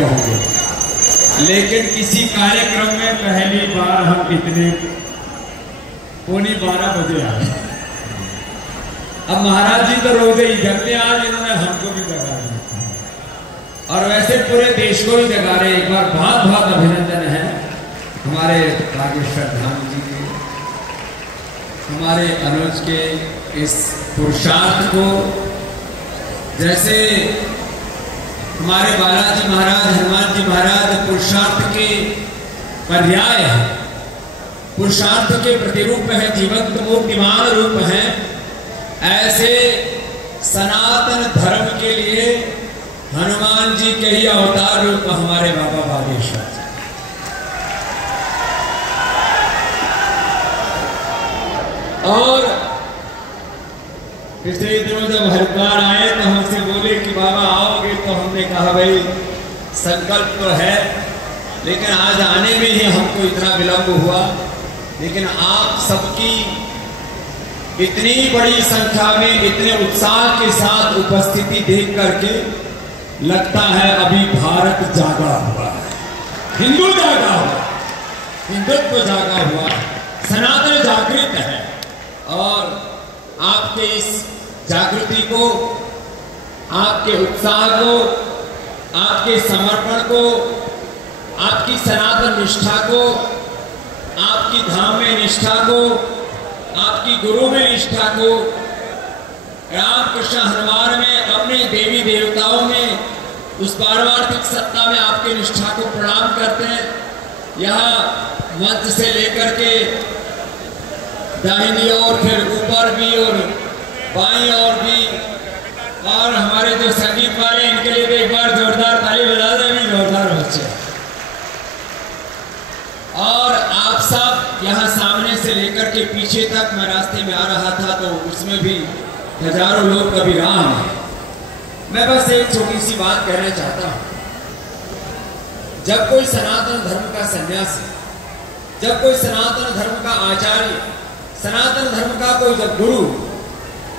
होंगे, लेकिन किसी कार्यक्रम में पहली बार हम इतने 11:15 बजे आए। अब महाराज जी तो रोजे ही जगते, आज इन्होंने हमको भी जगा दिया और वैसे पूरे देश को ही जगा रहे। एक बार बहुत बहुत अभिनंदन है हमारे बागेश्वर धाम जी के, हमारे अनुज के इस पुरुषार्थ को। जैसे हमारे बालाजी महाराज, हनुमान जी महाराज पुरुषार्थ के पर्याय है, पुरुषार्थ के प्रतिरूप है, जीवंत मूर्तिमान रूप है। ऐसे सनातन धर्म के लिए हनुमान जी के ही अवतार रूप हमारे बाबा बागेश्वर जी। और पिछले दिनों जब हरिद्वार आए तो हमसे बोले कि बाबा आओगे, तो हमने कहा भाई संकल्प तो है, लेकिन आज आने में ही हमको इतना विलंब हुआ। लेकिन आप सबकी इतनी बड़ी संख्या में इतने उत्साह के साथ उपस्थिति देख करके लगता है अभी भारत जागा हुआ है, हिंदू जागा हुआ, हिंदुत्व जागा हुआ, सनातन जागृत है। और आपके इस जागृति को, आपके उत्साह को, आपके समर्पण को, आपकी सनातन निष्ठा को, आपकी धाम में निष्ठा को, आपकी गुरु में निष्ठा को, राम कृष्ण हनुमान में, अपने देवी देवताओं में, उस पारमार्थिक सत्ता में आपकी निष्ठा को प्रणाम करते हैं। यहाँ मंच से लेकर के दाहिनी ओर, फिर ऊपर भी और बाईं ओर भी, और हमारे जो संगीत वाले, इनके लिए भी एक बार जोरदार ताली बजा दें, भी जोरदार बच्चे। और आप सब यहाँ सामने से लेकर के पीछे तक, मैं रास्ते में आ रहा था तो उसमें भी हजारों लोग का विराम है। मैं बस एक छोटी सी बात कहना चाहता हूँ। जब कोई सनातन धर्म का सन्यासी, जब कोई सनातन धर्म का आचार्य, सनातन धर्म का कोई जब गुरु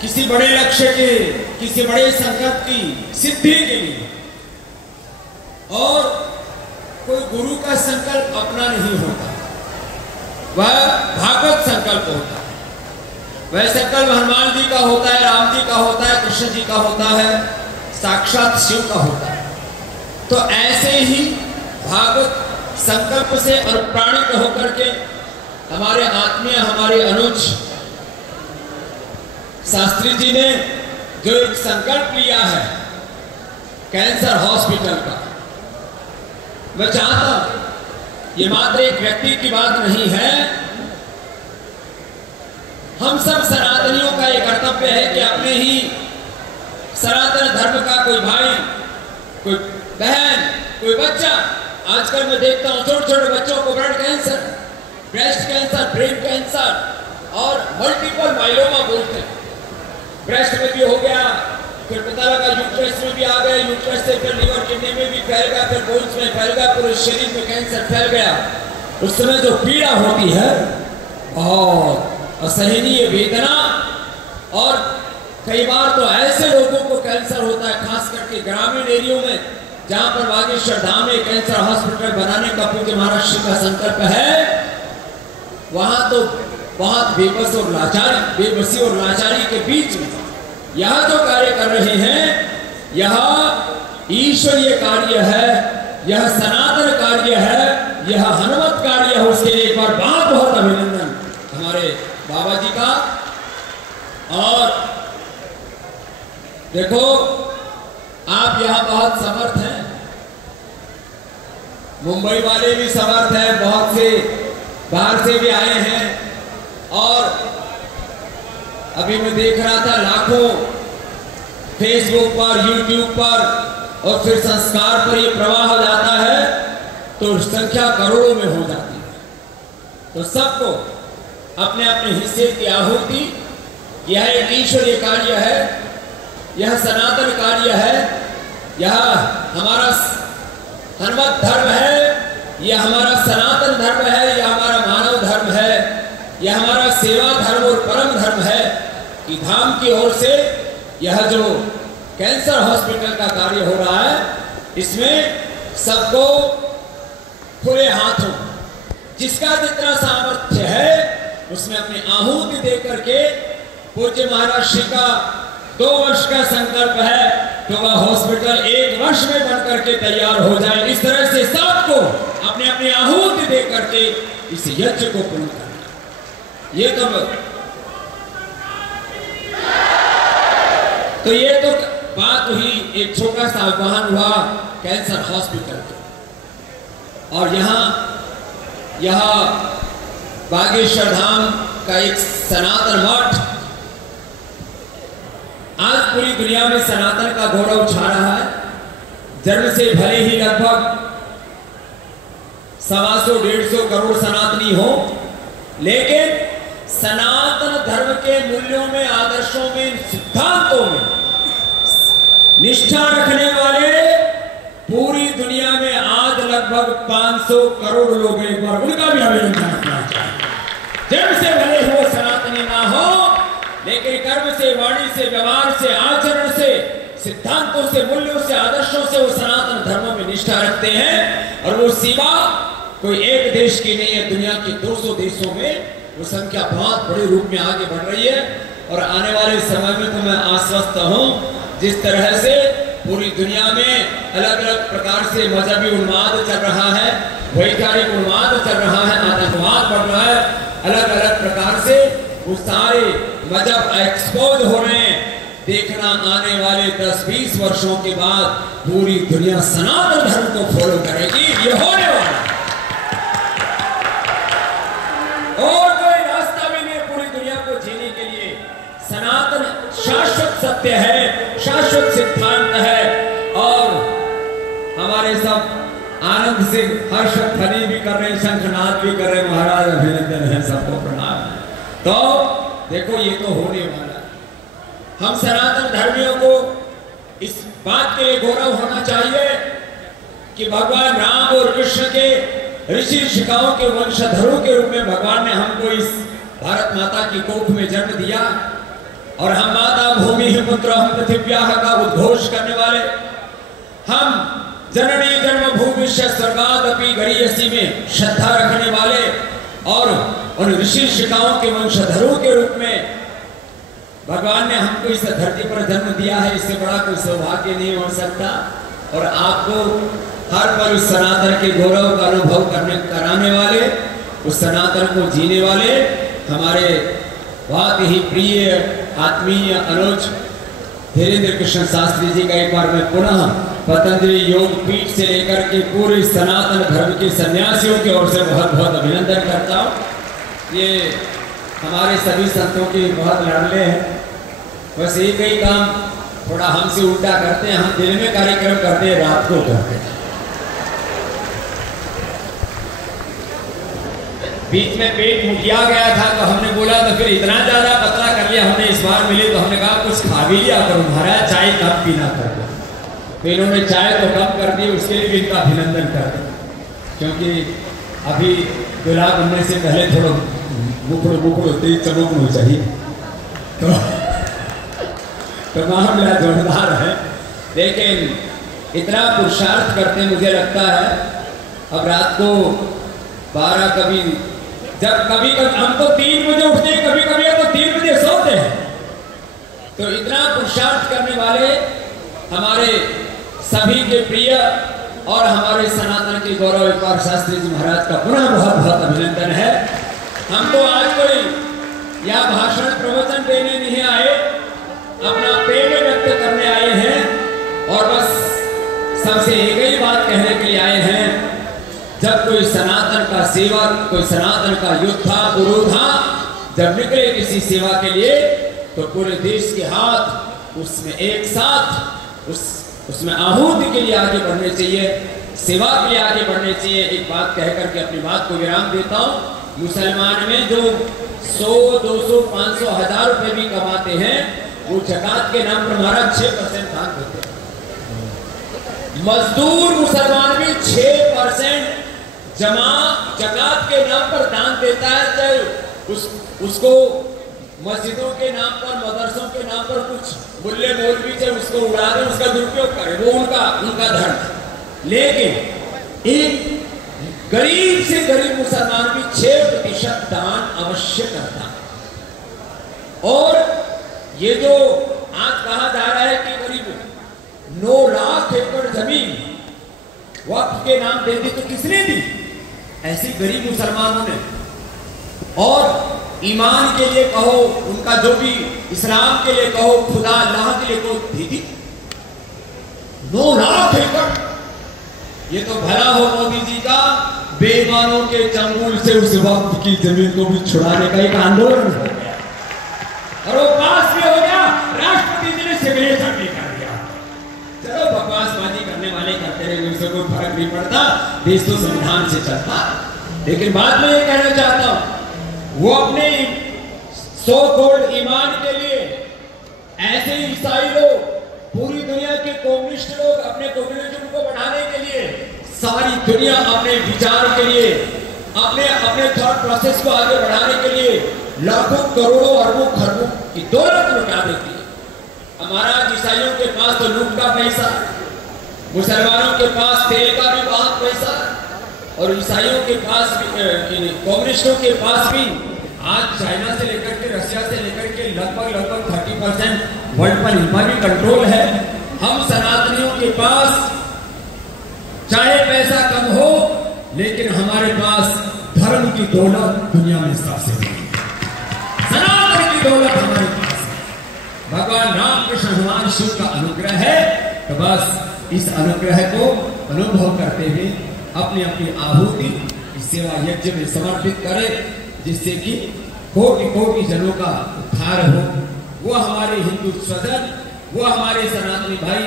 किसी बड़े लक्ष्य के, किसी बड़े संकल्प की सिद्धि के लिए, और कोई गुरु का संकल्प अपना नहीं होता, वह भागवत संकल्प होता है। वह संकल्प हनुमान जी का होता है, राम जी का होता है, कृष्ण जी का होता है, साक्षात शिव का होता है। तो ऐसे ही भागवत संकल्प से अनुप्राणित होकर के हमारे आत्मीय, हमारे अनुज शास्त्री जी ने जो एक संकल्प लिया है कैंसर हॉस्पिटल का, मैं चाहता हूं ये मात्र एक व्यक्ति की बात नहीं है। हम सब सनातनियों का एक कर्तव्य है कि अपने ही सनातन धर्म का कोई भाई, कोई बहन, कोई बच्चा, आजकल मैं देखता हूं छोटे छोटे बच्चों को blood cancer, breast cancer, brain cancer और मल्टीपल माइलोमा बोलते हैं। ब्रेस्ट में भी हो गया, फिर पता लगा यूट्रस में भी आ गया, यूट्रस से फिर लीवर, किडनी में भी फैल गया, फिर बोन्स में फैल गया, पूरे शरीर में कैंसर फैल गया। उस समय जो पीड़ा होती है, बहुत असहनीय वेदना, और कई बार तो ऐसे लोगों को कैंसर होता है, खास करके ग्रामीण एरियो में, जहां पर बागेश्वर धाम में कैंसर हॉस्पिटल बनाने का पूज्य महाराज श्री का संकल्प है, वहां तो बहुत बेबस और लाचारी, बेबसी और लाचारी के बीच में यह जो कार्य कर रहे हैं, यह ईश्वरीय कार्य है, यह सनातन कार्य है, यह हनुमत कार्य है। उसके लिए एक बार बहुत बहुत अभिनंदन हमारे बाबा जी का। और देखो, आप यहां बहुत समर्थ हैं, मुंबई वाले भी समर्थ हैं, बहुत से बाहर से भी आए हैं। और अभी मैं देख रहा था लाखों फेसबुक पर, यूट्यूब पर और फिर संस्कार पर ये प्रवाह हो जाता है तो संख्या करोड़ों में हो जाती है। तो सबको अपने अपने हिस्से की आहुति, यह एक ईश्वरीय कार्य है, यह सनातन कार्य है, यह हमारा हनुमत धर्म है, यह हमारा सनातन धर्म है, यह हमारा मानव धर्म है, यह हमारा सेवा धर्म और परम धर्म है कि धाम की ओर से यह जो कैंसर हॉस्पिटल का कार्य हो रहा है, इसमें सबको खुले हाथों, जिसका जितना सामर्थ्य है उसमें अपनी आहुति दे करके, पूज्य महाराज श्री का 2 वर्ष का संकल्प है तो वह हॉस्पिटल 1 वर्ष में बन करके तैयार हो जाए। इस तरह से सबको अपने अपनी आहुति दे करके इस यज्ञ को पूर्ण करना। ये तो ये तो बात हुई एक छोटा सा आह्वान हुआ कैंसर हॉस्पिटल के। और यहाँ बागेश्वर धाम का एक सनातन मठ आज पूरी दुनिया में सनातन का गौरव छा रहा है। जन्म से भले ही लगभग 125-150 करोड़ सनातनी हो, लेकिन सनातन धर्म के मूल्यों में, आदर्शों में, सिद्धांतों में निष्ठा रखने वाले पूरी दुनिया में आज लगभग 500 करोड़ लोग एक बार उनका भी अभिनंदन करना चाहिए। जन्म से भले ही वो सनातनी ना हो, लेकिन कर्म से, वाणी से, व्यवहार से, आचरण से, सिद्धांतों से, मूल्यों से, आदर्शों से वो सनातन धर्मों में निष्ठा रखते हैं। और वो सीमा कोई एक देश की नहीं है, दुनिया के 200 देशों में वो संख्या बहुत बड़े रूप में आगे बढ़ रही है। और आने वाले समय में तो मैं आश्वस्त हूं, जिस तरह से पूरी दुनिया में अलग अलग प्रकार से मजहबी उन्माद चल रहा है, वैचारिक उन्माद चल रहा है, आतंकवाद बढ़ रहा है, अलग अलग प्रकार से वो सारे मजहब एक्सपोज हो रहे हैं। देखना आने वाले 10-20 वर्षों के बाद पूरी दुनिया सनातन धर्म को फॉलो करेगी। ये होने वाला है और कोई रास्ता भी नहीं पूरी दुनिया को जीने के लिए। सनातन शाश्वत सत्य है, शाश्वत सिद्धांत है। और हमारे सब आनंद से हर्ष ध्वनि भी कर रहे हैं, शंखनाद भी कर रहे हैं। महाराज अभिनंदन है, सबको प्रणाम है। तो देखो ये तो होने वाला है। हम सनातन धर्मियों को इस बात के लिए गौरव होना चाहिए कि भगवान राम और कृष्ण के ऋषि ऋषिकाओं के वंशधरों के रूप में भगवान ने हमको इस भारत माता की कोख में जन्म दिया। और हम माता भूमि पुत्र हम पृथिव्याः का उद्घोष करने वाले, हम जननी जन्मभूमि स्वर्गादपि गरीयसी में श्रद्धा रखने वाले और उन ऋषि ऋषिकाओं के वंशधरों के रूप में भगवान ने हमको इस धरती पर जन्म दिया है। इससे बड़ा कोई सौभाग्य नहीं हो सकता। और आपको हर पल उस सनातन के गौरव का अनुभव कराने वाले, उस सनातन को जीने वाले हमारे बहुत ही प्रिय आत्मीय अनुज धीरेन्द्र कृष्ण शास्त्री जी का एक बार मैं पुनः पतंजलि योग पीठ से लेकर के पूरे सनातन धर्म के सन्यासियों की ओर से बहुत बहुत अभिनंदन करता हूँ। ये हमारे सभी संतों के बहुत लाडले हैं। बस एक ही काम थोड़ा हमसे उल्टा करते हैं, हम दिन में कार्यक्रम करते हैं, रात को करते हैं। बीच में पेट मुठिया गया था तो हमने बोला तो फिर इतना ज्यादा पतला कर लिया हमने। इस बार मिले तो हमने कहा कुछ खा भी लिया करो महाराज, चाय कम पीना कर दो। तो इन्होंने चाय तो कम कर दी, उसके लिए भी इनका अभिनंदन कर दो, क्योंकि अभी दुल्हा बनने से पहले थोड़ा मुकुड़ तेज चमकना चाहिए। तो मामला जोरदार है, लेकिन इतना पुरुषार्थ करते मुझे लगता है अब रात को 12 कभी जब कभी हम तो 3 बजे उठते हैं, कभी कभी तो 3 बजे सोते हैं। तो इतना पुरुषार्थ करने वाले हमारे सभी के प्रिय और हमारे सनातन के गौरव एक बार शास्त्री जी महाराज का पुनः बहुत बहुत अभिनंदन है। हम तो आज कोई यह भाषण प्रवचन देने नहीं आए, अपना प्रेम व्यक्त करने आए हैं और बस सबसे एक ही बात कहने के लिए आए हैं। जब कोई सनातन का सेवक, कोई सनातन का योद्धा, पुरोधा जब निकले किसी सेवा के लिए तो पूरे देश के हाथ उसमें एक साथ उसमें आहुति के लिए आगे बढ़ने चाहिए, सेवा के लिए आगे बढ़ने चाहिए। एक बात कह करके अपनी बात को विराम देता हूँ। मुसलमान में जो 100, 200, 500, 1000 रुपए भी कमाते हैं वो जकात के नाम पर हमारा 6% दान देते हैं। मजदूर मुसलमान भी 6% जकात के नाम पर दान देता है। चाहे उसको मस्जिदों के नाम पर, मदरसों के नाम पर कुछ मूल्य मौलवी चाहे उसको उड़ा दे, उसका दुरुपयोग करे, वो उनका धर्म। लेकिन एक गरीब से गरीब मुसलमान भी 6% दान अवश्य करता है। और ये जो आज कहा जा रहा है कि करीब 9 लाख एकड़ जमीन वक्फ के नाम दे दी, तो किसने दी? ऐसे गरीब मुसलमानों ने। और ईमान के लिए कहो, उनका जो भी इस्लाम के लिए कहो, खुदा अल्लाह के लिए कहो, दीदी 9 लाख एकड़। ये तो भला हो मोदी जी का बेईमानों के चंगुल से उस वक्त की जमीन को भी छुड़ाने का एक आंदोलन हो गया, और वो पास भी हो गया। राष्ट्रपति जी ने सिग्नेचर भी कर दिया। चलो बकवासबाजी करने वाले करते रहे, उनसे कोई फर्क नहीं पड़ता, देश तो संविधान से चलता। लेकिन बाद में ये कहना चाहता हूं, वो अपने सो कॉल्ड ईमान के लिए ऐसे ईसाई लोग, पूरी दुनिया के कम्युनिस्ट लोग अपने कम्युनिज्म को बढ़ाने के लिए, सारी दुनिया अपने विचार के लिए, अपने थॉट प्रोसेस को आगे बढ़ाने के लिए लाखों करोड़ों अरबों खरबों की दौलत लुटा देती है। हमारा ईसाइयों के पास तो लूट का पैसा, मुसलमानों के पास तेल का भी बहुत पैसा, और ईसाइयों के पास भी, कम्युनिस्टों के पास भी आज चाइना से लेकर के, रशिया से लेकर के लगभग 30% वर्ल्ड पर इनका भी कंट्रोल है। हम सनातनियों के पास चाहे पैसा कम हो, लेकिन हमारे पास धर्म की दौलत दुनिया में सबसे बड़ी, सनातन की दौलत हमारे पास है। भगवान रामकृष्ण भगवान शिव का अनुग्रह है, तो बस इस अनुग्रह को अनुभव करते हुए अपनी अपनी आहुति इस सेवा यज्ञ में समर्पित करें, जिससे कि कोटि कोटि जनों का उद्धार हो। वो हमारे हिंदू स्वजन, वो हमारे सनातनी भाई,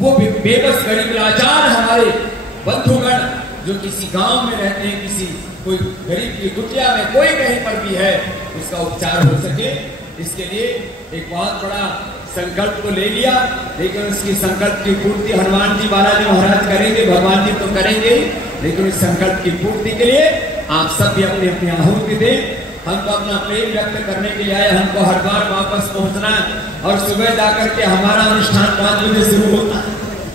वो बेबस गरीब लाचार हमारे बंधुगण जो किसी गांव में रहते हैं, किसी कोई गरीब की कुटिया में कोई कहीं पर भी है, उसका उपचार हो सके, इसके लिए एक बहुत बड़ा संकल्प को ले लिया। लेकिन उसकी संकल्प की पूर्ति हनुमान जी बालाजी महाराज करेंगे, भगवान जी तो करेंगे, लेकिन इस संकल्प की पूर्ति के लिए आप सब भी अपनी अपनी आहुति दें। हमको अपना प्रेम व्यक्त करने के लिए आए, हमको हरिद्वार वापस पहुंचना है, और सुबह जाकर के हमारा अनुष्ठान 5 बजे शुरू होता है।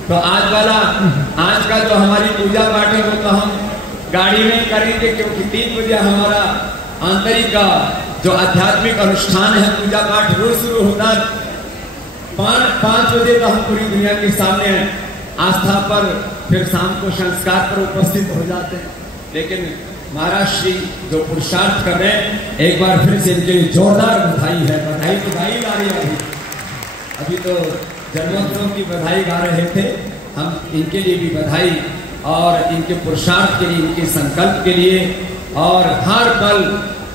तो आज का जो हमारी पूजा पाठ है वो तो हम गाड़ी में करेंगे, क्योंकि 3 बजे हमारा आंतरिक का जो आध्यात्मिक अनुष्ठान है, पूजा पाठ वो शुरू होता है। 5 बजे तो हम पूरी दुनिया के सामने आस्था पर, फिर शाम को संस्कार पर उपस्थित हो जाते हैं। लेकिन महाराज श्री जो पुरुषार्थ कर रहे हैं, एक बार फिर से इनके लिए जोरदार बधाई है। बधाई तो गाई गा रही है, अभी तो जन्मोत्सव की बधाई गा रहे थे हम, इनके लिए भी बधाई, और इनके पुरुषार्थ के लिए, इनके संकल्प के लिए, और हर पल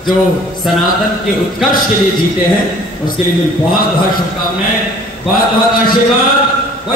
जो सनातन के उत्कर्ष के लिए जीते हैं, उसके लिए मेरी बहुत बहुत शुभकामनाएं, बहुत बहुत आशीर्वाद।